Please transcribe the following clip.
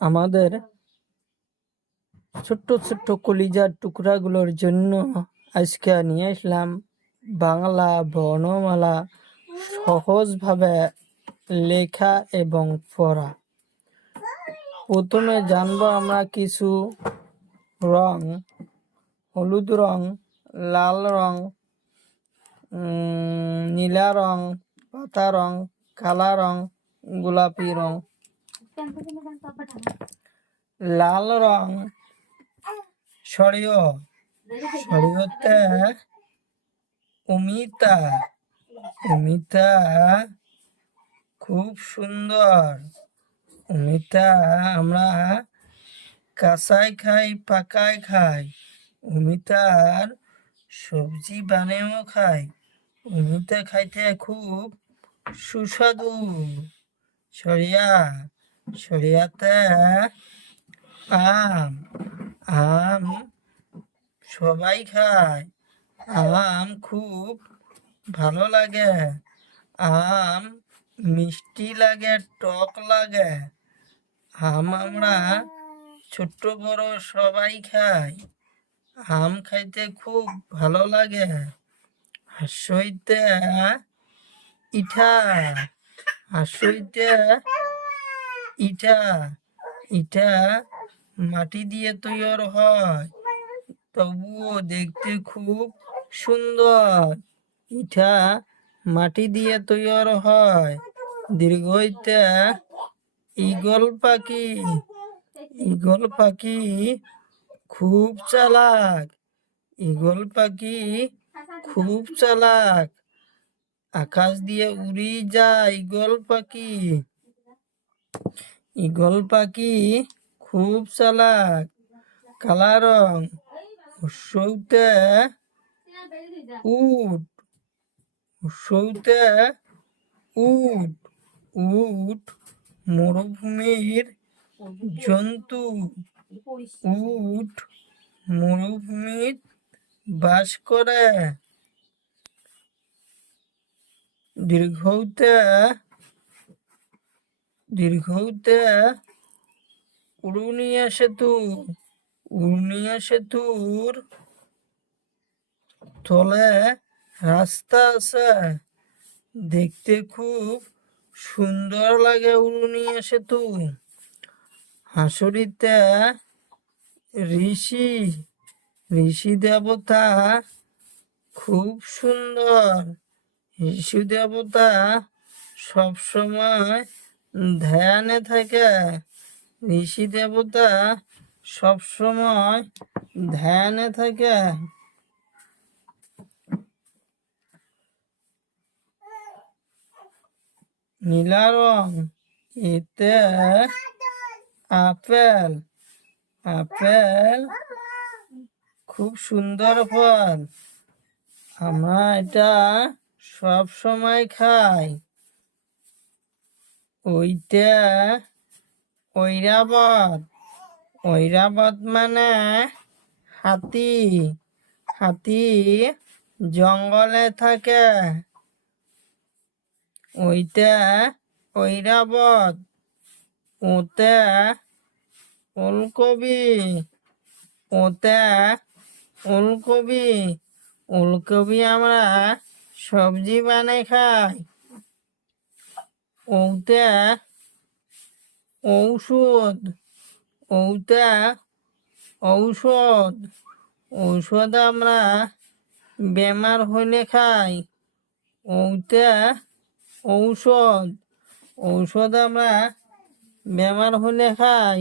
আমাদের ছোট্ট ছোট্ট কলিজার টুকরাগুলোর জন্য আজকে নিয়ে আসলাম বাংলা বর্ণমালা সহজভাবে লেখা এবং পড়া। প্রথমে জানবো আমরা কিছু রং: হলুদ রং, লাল রং, নীলা রং, পাতা রং, কালা রং, গোলাপি রং। লাল রং শরীয়তে অমিতা খুব সুন্দর। অমিতা আমরা কাঁচাই খাই, পাকাই খাই। অমিতার সবজি বানিয়েও খাই। অমিতা খাইতে খুব সুস্বাদু। শরিয়াতে আম সবাই খায়। আম খুব ভালো লাগে। আম মিষ্টি লাগে, টক লাগে। আম আমরা ছোট্ট বড় সবাই খাই। আম খাইতে খুব ভালো লাগে। হাসইতে ইটা মাটি দিয়ে তৈরি হয়, তবুও দেখতে খুব সুন্দর। ইটা মাটি দিয়ে তৈরি হয়। দীর্ঘইতে ঈগল পাখি খুব চালাক। আকাশ দিয়ে উড়ি যায় ঈগল পাখি খুব চালাক। কালা রং সৌতে উট মরুভূমির জন্তু। উট মরুভূমির বাস করে। দীর্ঘতে উড়ুনিয়া সেতুর তলে রাস্তা আছে। দেখতে খুব সুন্দর লাগে উড়ুনিয়া সেতু। হাসুরিতে ঋষি দেবতা খুব সুন্দর। ঋষি দেবতা সবসময় ধ্যানে থাকে। ঋষি দেবতা সবসময় ধ্যানে থাকে। নীলা রং এতে আপেল খুব সুন্দর ফল। আমরা এটা সব সময় খাই। ওইটা ঐরাবত মানে হাতি জঙ্গলে থাকে। ওইটা ঐরাবত। ওতে ওলকবি আমরা সবজি বানাই খাই। ওতে ঔষধ আমরা বেমার হইলে খাই। ওতে ঔষধ আমরা বেমার হইলে খাই।